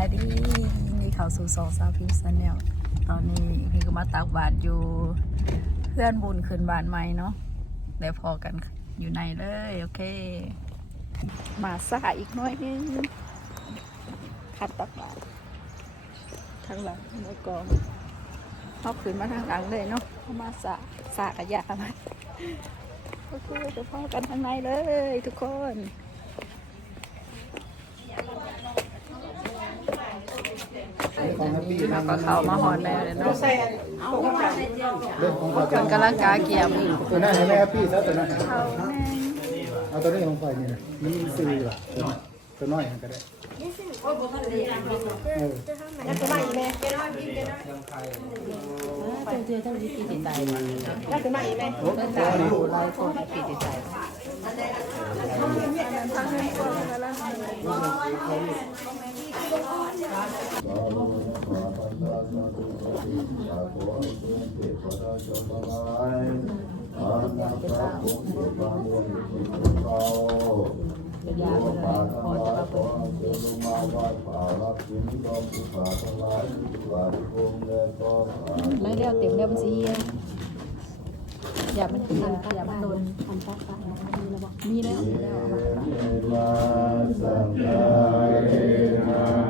ายดีมีข่าวสู่สองสาวพิมพ์แนลตอนนี้พี่ก็มาตักบาตรอยู่ เพื่อนบุญขึ้นบ้านใหม่เนาะเดี๋ยวพอกันอยู่ในเลย โอเค มาสาอีกหน้อยนึงขัดตักบาตรทางหลังแล้วก็เอาขึ้นมาทางหลังเลยเนาะเอามาสาสากระยามาโอเคเดี๋ยวพอกันทางในเลย ทุกคน แล้วก็เข้ามาหอนแล้วเนาะเรื่องของจนกำลังกาเกียมตัวนั้นให้แม่พี่ซะตัวนั้นเข้าแม่งเอาตัวนี้ของข่อยนี่นะมันมีซื้อว่ะตัวนี้ตัวน้อยมันก็ได้เออโอ้ตาดูลายคนปิดใจไม่เรียวเต็มเรียวมันสีอย่ามันเฮียอย่ามันโดนทำตักปะมีแล้วมีแล้วเอา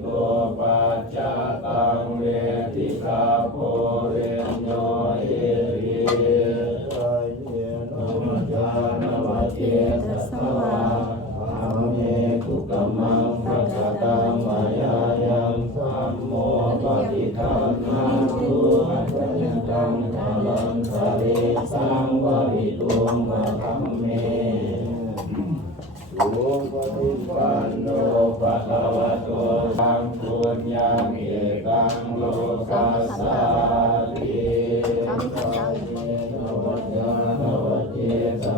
โกปัจจตังเวติกาโพเรนโยเอริกายเยมญานวเทสัสวาธรเมตุกมังปัจกตังมายายังสัมโมปฏิธรรมาตุอัตยังตังกาลังสาเรสังวาริตุมมะธรรมเมสุปฏิปันโนภะคะวะ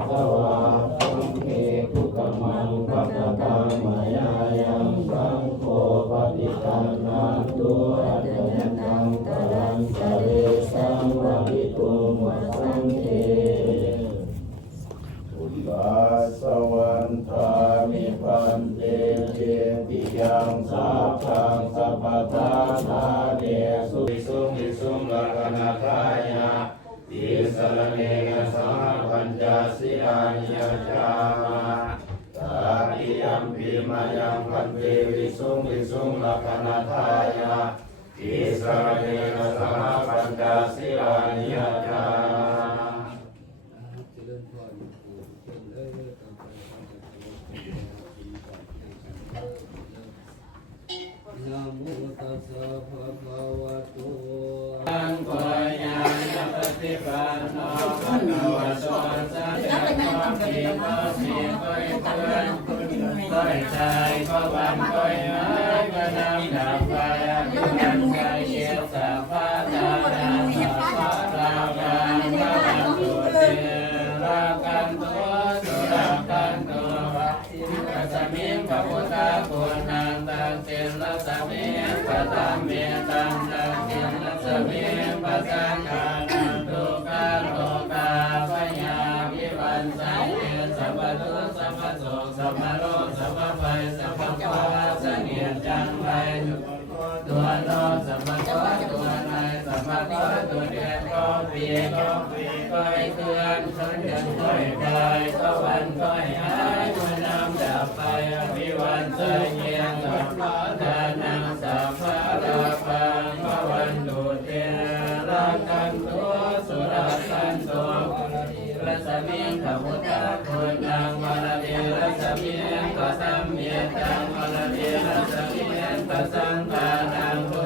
Oh, พันเตวิสุงวิสุงลักขณทายาอิสระเนสหปัญจสิลา tai có bàn coi mái và nam đạo và những nhân gai yêu xà phá ta đà xà phá ra ra ra ra tu đề ra can tu tu ra can tu và cả sa miếng và bồ ta bồ nàng ta tiền la sa miếng và ta miếng tam la tiền la sa miếng và ta ca nàng tu ca lô ca phá nhà vi văn sa tiền sa ba tu sa ba so sa ma lô สัพพะโตตัวเดียก็เปียก็ปีก็เคื่อนชนเดือนก็ให้คลายก็วันก็หายเมันนำดับไปอภิวันเสเยียงสัพพะทานังสัพพะราปังพระวันตุเตระกันตัวสุรักันตัวรัสมิงขมุตตะคุณนางวรเดรัสมิงกัสัมเมตังวรเดรัสมิงกัสังฆานัง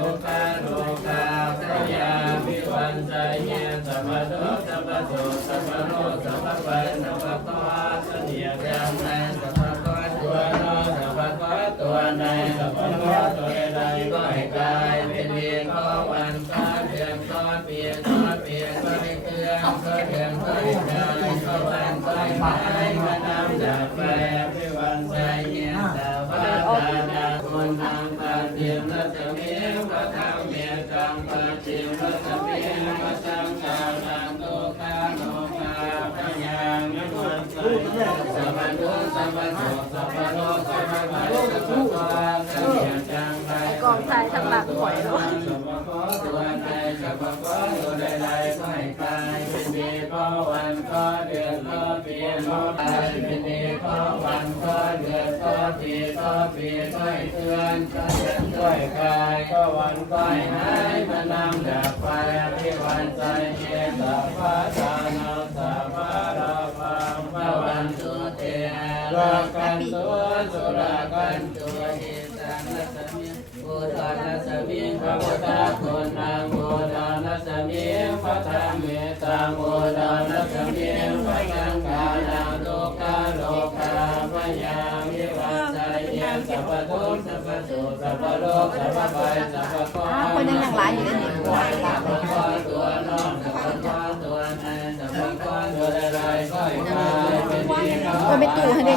ยสัพพะโตสัพพะโสสัพพะโลสัพพะไปสัพพะตวาสเนียยังในสัพพะก็ตัวโนสัพพะก็ตัวในสัพพะก็ตัวใดๆก็ให้กายเป็นเรียนก็วันก็เดือนก็ปีก็ปีก็ให้เคลื่อนก็เดือนก็ให้กลายก็วันก็ให้หายก็นำจากไปวิวันใจเย็นสัพพะทานาคุณทางปาเทียมรัศมีพระธรรมเมตังป สัพโสสัพโลกสัพพะภัยสัพพะวาสเนียจังไรกองถ่ายทางหลังหวยแล้วสัพพะตัวในสัพพะตัวใดๆก็ให้กายเป็นดีก็วันก็เดือนก็ปีก็ตายเป็นดีก็วันก็เดือนก็ปีก็ปีก็ให้เคลื่อนก็เดือนก็ให้กายก็วันก็ให้หายมันนำดับไปอภิวันใจเยสัพพะทานัง สัพพโสสัพพโลกสัพพะภัยสัพพะโคคนยังยังร้ายอยู่เลยนี่ตัวตัวน้องสัพพะโคตัวในสัพพะโคตัวใดๆก็ให้กลายเป็นดีก็คนไปตู้ให้ดิ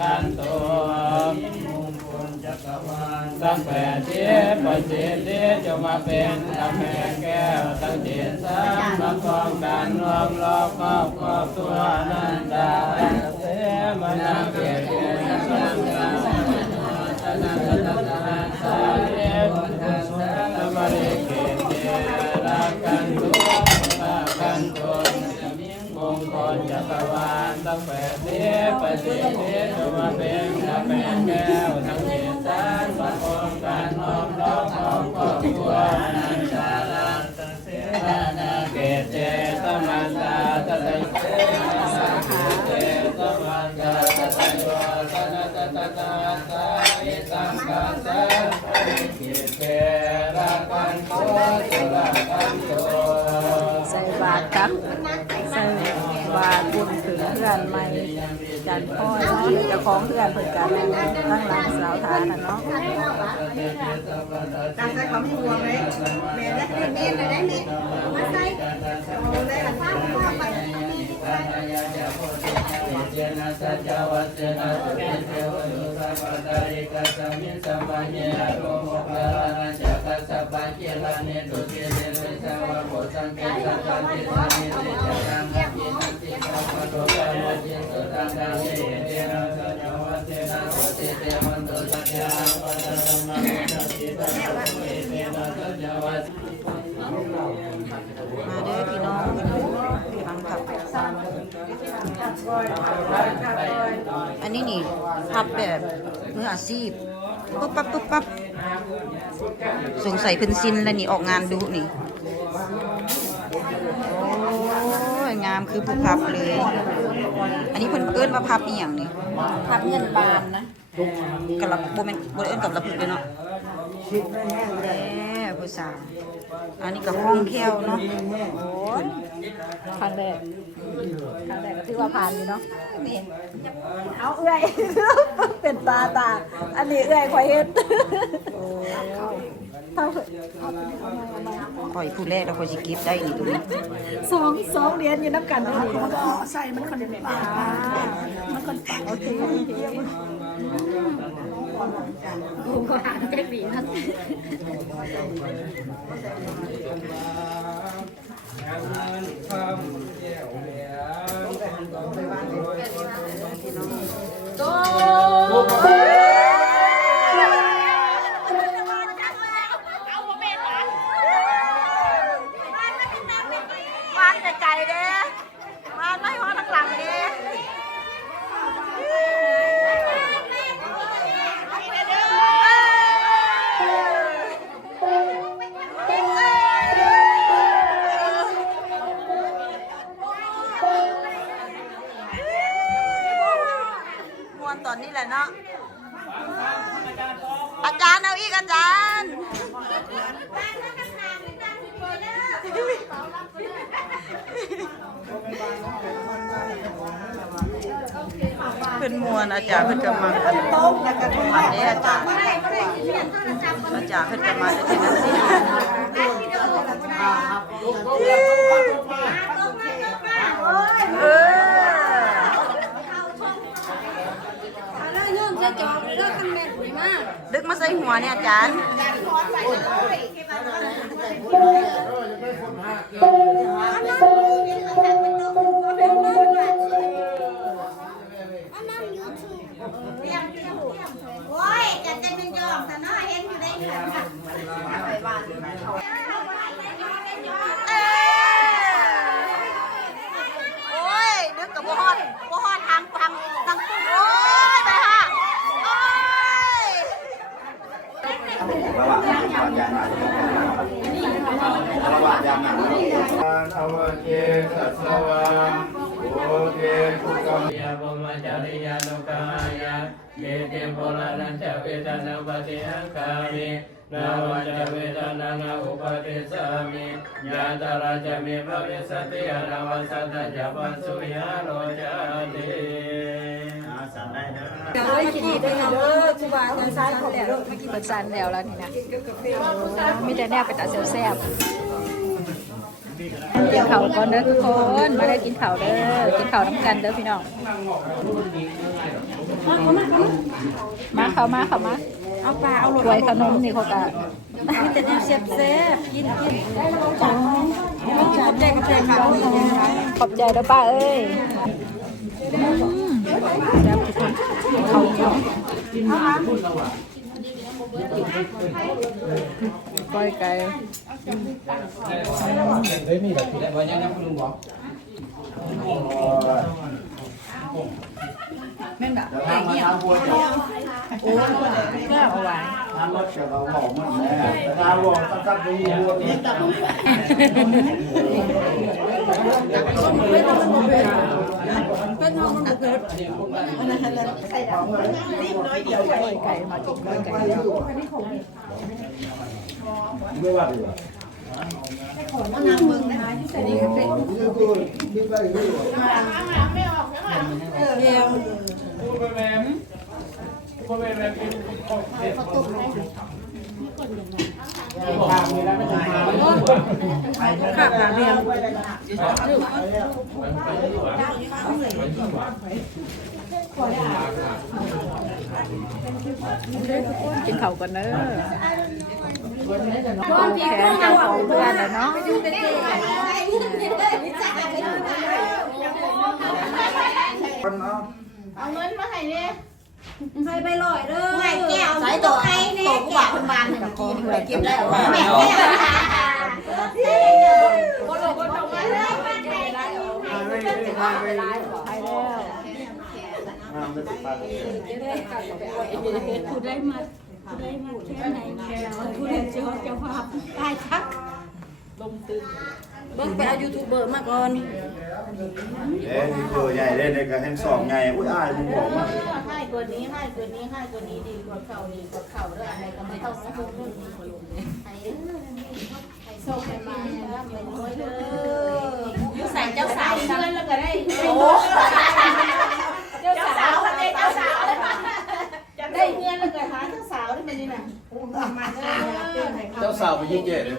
กันตัวมงคลจักรวาลตั้งแปดเจ็ดปัจเจเดจะมาเป็นกำแพงแก้วตั้งเจ็ดสามมาคองกันรวมรอบครอบครอบตัวนันดาเสมานาเกียรติสังฆาสนันตนาสาเรบุญสารมาริเกเจรักกันตัวรักกันตัวมงคลจักรวาล แปดเทพปฏิเทศจะมาเป็นกำแพงแก้วทั้งเจ็ดสามมาครองกันรวมรอบครอบครอบตัวนันดาลันตเสนาเกเจตมันตาตะไตเสนาเกตมันตาตะไตวาสนะตะตะตะสายิสังกัสสะปริกิเตระกันตัวสุระกันตัวใส่บาตรครับใส่บาตรบุญ พื่อนใหม่จันพ่อเนาะเจ้าของเพื่อนเพิ่นกันตั้งหลังสาวทานน่ะเนาะการใส่ของให้วัวไหมแม่ได้เมนได้เมนมาใส่โอ้ได้ละฟ้าฟ้าไปมีนายาจาโพธิเอเจนะสัจจวัสเจนะสุเตเทวตุสัพพะตาริกัสสมิสัมปัญญาโรโมกะลานะจักกัสสะปัญเจลานิตุเตเตเวสาวะโ พสังเกสัตตันติสันนิเตจังนังยินันติสัพพะโตกะโมจิสุตังดังเอเจนะสัจจวัสเจนะสุเตเทวันตุสัจจาปัตตะธัมมังสัจจิตังเอเจนะสัจจวัส มาเด้อพี่น้องทำกับ อันนี้นี่พับแบบมืออาชีพปุ๊บปั๊บปุ๊บปั๊บสงสัยเพิ่นซินแล้วนี่ออกงานดูนี่ โอ้ยงามคือผู้พับเลย อันนี้เพิ่นเอิ้นว่าพับอีหยังนี่พับเงินบานนะกับรับบ่แม่นบ่ได้เอิ้นกับรับเลยเนาะแหมผู้สาวอันนี้ก็โค้งแควเนาะโอ้ย ครั้งแรกครั้งแรกก็ถือว่าผ่านอยู่เนาะนี่เอาเอื้อย เป็นตาตา อันนี้เอื้อยคอยเฮ็ดเท่าเถอะเอาไปเอามาเอามาข่อยผู้แรกแล้วข่อยสิเก็บได้นี่ตรงนี้สองสองเหรียญอยู่น้ำกันเลยมันก็ใส่มันคนปามันคนปาโอเคโอ้ก็หาเจ๊บีนะ ว ตอนนี้แหละเนาะอาจารย์เอาอีกอาจารย์เป็นมวนอาจารย์เพิ่นก็มาอันนี้อาจารย์อาจารย์เพิ่นก็มาจากที่นั่นสิเออ ดึกมาใส่หัวเนี่ยอาจารย์ โอ้ยจะจะเป็นยอมแต่น้อยเห็นอยู่ได้เหมือนกัน เอ้ยโอ้ยนึกกับบ่ฮอดบ่ฮอดทางทางทางโอ้ยไปฮะโอ้ย อวเกสัสวะโอเกภุกมยาบมจาริยานุกายะเยเตโพลานันจะเวทนาปฏิหังคามินาวัจะเวทนานาอุปติสามิยาตราจะมีภวิสติอนาวัสตจะปัสสุยาโรจาติอาสาได้เงินะเปิดซันแล้วแล้วนี่นะมีแต่แนวเป็นตาแซ่บกินเข้าก่อนเด้อทุกคน มาได้กินเข้าเด้อ กินเข้าวน้ำกันเด้อพี่น้อง มาเข้ามาเข้ามาเอาปลาเอาหลดถ้วยขนมนี่เขาก็มีแต่เสียบเซฟกินกินขอบใจกับใจค่ะขอบใจเด้อป้าเอ้ยอืมแซ่บทุกคนข้าก้อยไก่เฮ้ยมีแบบแต่วันนี้นะคุณลุงบอก แม่นแบบทางมาทางบัวจะแซ่บเอาไว้ทางรถจะเราบอกมันแน่ทางบอกตัดๆดูบัวนี่ก้อยไก่มากินก้อยไก่แล้วไม่ว่าดีกว่าทางนี้ แล้วไม่ทางนี้ค่ะกาเรียงกินข้าวกันเด้อแขนเจ้าของเพื่อนแล้วเนาะ คนเนาะเอาเงินมาให้เนี่ยใครไปลอยเด้อไม่แก้วสายตัวไอ้ตัวผู้บ่าวคนบานหนึ่งทีนี่ไปเก็บได้หรอแม่แก้วไปแล้วผู้ได้มาผู้ได้มาแค่ไหนมาผู้ได้เจ้าเจ้าภาพตายชัก เบิ่งไปเอายูทูบเบอร์มาก่อนเอ๊ะนี่ตัวใหญ่เล่นในกระแทงสองไงอุ้ยอ้ายมึงบอกว่าให้กว่านี้ให้กว่านี้ให้กว่านี้ดีกว่าเข่าดีกว่าเข่าแล้วอะไรก็ไม่เท่าสักคนนึงดีกว่าลุงให้ให้โชคให้มารับเป็นร้อยเด้อใส่เจ้าสาวเพื่อนแล้วก็ได้โอ้เจ้าสาวเจ้าสาวจะได้เงินแล้วก็หาเจ้าสาวที่มันนี่น่ะมา เด้อเจ้าสาวไปยิ่งใหญ่เลย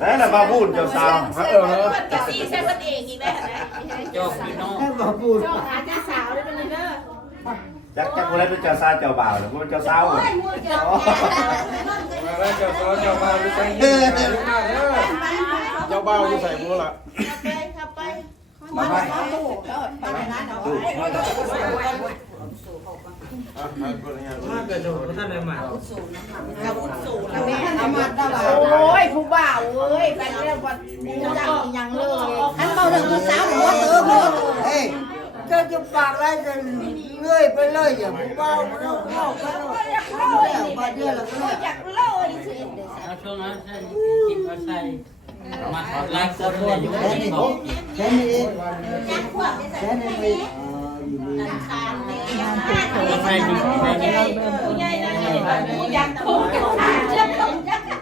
แล้วน่ะมาพูดเจ้าสาวเออจะซีใช้คนเองอีกแล้วเจ้าพี่น้องให้มาพูดเจ้าหาเจ้าสาวได้เป็นเด้อจักจักคนนั้นเป็นเจ้าสาวเจ้าบ่าวหรือว่าเจ้าสาวโอ้ยมือเจ้ามาแล้วเจ้าสาวเจ้าบ่าวอยู่ใส่เงินมาเด้อเจ้าบ่าวอยู่ใส่บัวละไปขับไปมาไหม มาเกิดดูท่านเลยมาโอ้ยผู้บ่าวเอ้ยไปเรียกว่าผู้จังยังเลยอันเบาเรื่องภาษาหัวเติมหัวเติมเฮ้ยเจ้าจะปากอะไรจะเลื่อยไปเลยอย่าพูดเบาไม่ต้องเข้าไปแล้วบาดเดียวแล้วก็เลยอยากเลยสิเอาช่วงนั้นใส่กินมาใส่มาไล่คนเลยอยู่แค่ที่นี้เขาแค่นี้เองจักขวบได้แค่นี้ งอ่าอยู่นี่ทานเลยใส่ดิใส่ดิผู้ใหญ่นะผู้ยักษ์ผู้ยักษ์จักจัก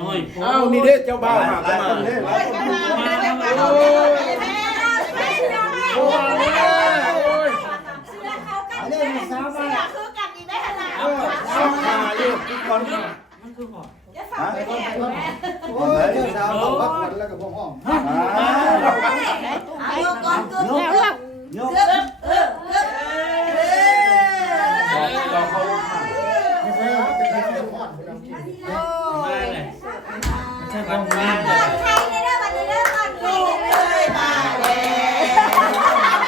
น้อยอ้าวนี่เด้เจ้าบ่าวหาหาหลายมาคนเลยหลายคนอันนี้มันสาวมาคือกันดีได้ขนาดสองขาอยู่ทุกคนมันคือหอดฮะโอ้ยเจ้าสาวบอกว่าคนแล้วก็พ่อห้องอ่าเอาก่อนเกินยกยก เราเขา ไม่ใช่เป็นการเจ้าพ่อ มาเลยใช่ค วามมาเลยใครในเรื่องวันนี้เรื่องก่อนใครเลยมาเลย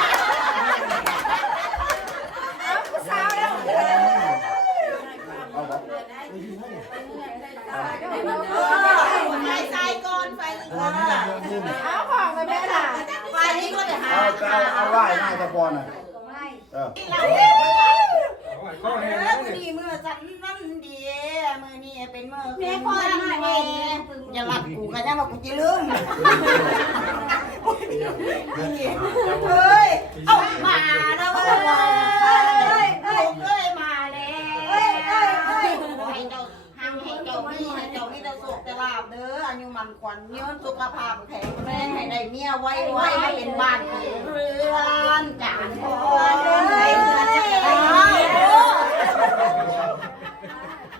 ไฟใส่ก่อนไฟอีกก่อนเอาของไปแม่ล่ะไฟนี้ก็จะหาเอาไปเอาเอาไหว้หน้าเจ้าพ่อน่ะเออเออมือนี้มือจันนั่นดี มือนี้เป็นมือแม่พ่อทำไมอย่าหลับกูกันนะว่ากูจะลืมเฮ้ย เอามาแล้วเว้ยเฮ้ยเฮ้ยมาแล้วเฮ้ยเฮ้ยเฮ้ยให้เจ้าห้างให้เจ้ามีให้เจ้ามีแต่สุขแต่ลาบเด้ออายุมันขวัญยืนสุขภาพแข็งแรงให้ได้เมียไว้ไว้ให้เป็นบ้านเรือนจานพอเดินไปเรือนจะได้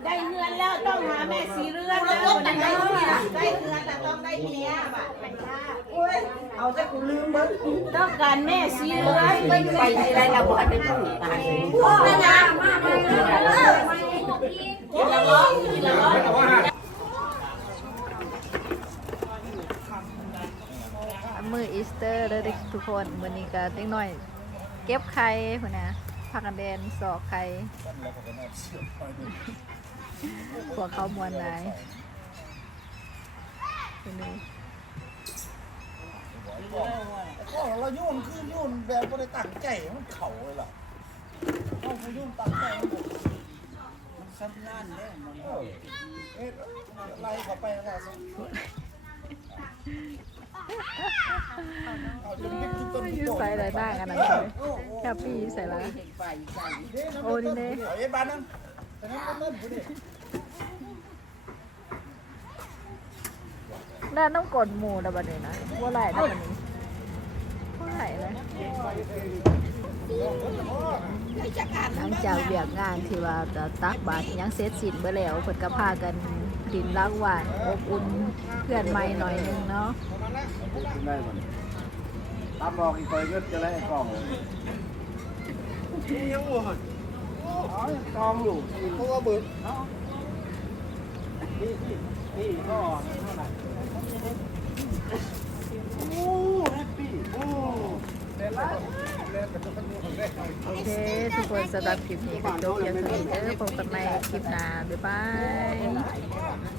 ได้เงินแล้ว ต้องหาแม่สีเรือนแล้วได้เงินได้เงินแต่ต้องได้เมียบัดเป็นข้าโอ้ยเอาแต่กูลืมเบิ้งต้องการแม่สีเรือนไปที่ไรเราบอกเป็นผู้ตายพูดนนะมาไปเลยกินล้วร้องกินล้วร้องมืออีสเตอร์เด้อเด็กทุกคนวันนี้ก็เด็กน้อย เก็บไข่พุ่นนะพากันแดนสอกไข่ พวกเขามวนไหนคนนี้ก็เรายุ่นคือยุ่นแบบไม่ได้ตั้งใจมันเข่าเลยล่ะเอาไปยุ่นตั้งใจมันมันซ้ำงานเนี่ยมันเอ๊ะไล่เข้าไปแล้วก็เอาจนเป็นต้นอยูใส่อะไรบ้างอันนั้นเลยแฮปปี้ใส่ละโอ้นี่เด้เอ้ยบ้านนั้นแต่นั้นก็เล่นผู้นี้ น่าต้องกดหมูดับบันนี้นะว่าไหลดับบันนี้ว่าไหลเลยหลังจากเบียกงานที่ว่าจะตักบาตรอิหยังเสร็จสิ้นไปแล้วเพิ่นก็พากันดินล้างหวานอบอุ่นเพื่อนใหม่หน่อยหนึงเนาะขึ้นได้บ่ตามบอกอีกคอยก็จะได้กล่องเลยยังหมดอ๋อยังกองอยู่เพราะว่าเบิดนี่นี่นี่ก็เท่าไหร่ โอเค ทุกคนสำหรับคลิปนี้ก็จบอย่างสนิทเด้อพบกันใหม่คลิปหน้า บ๊ายบาย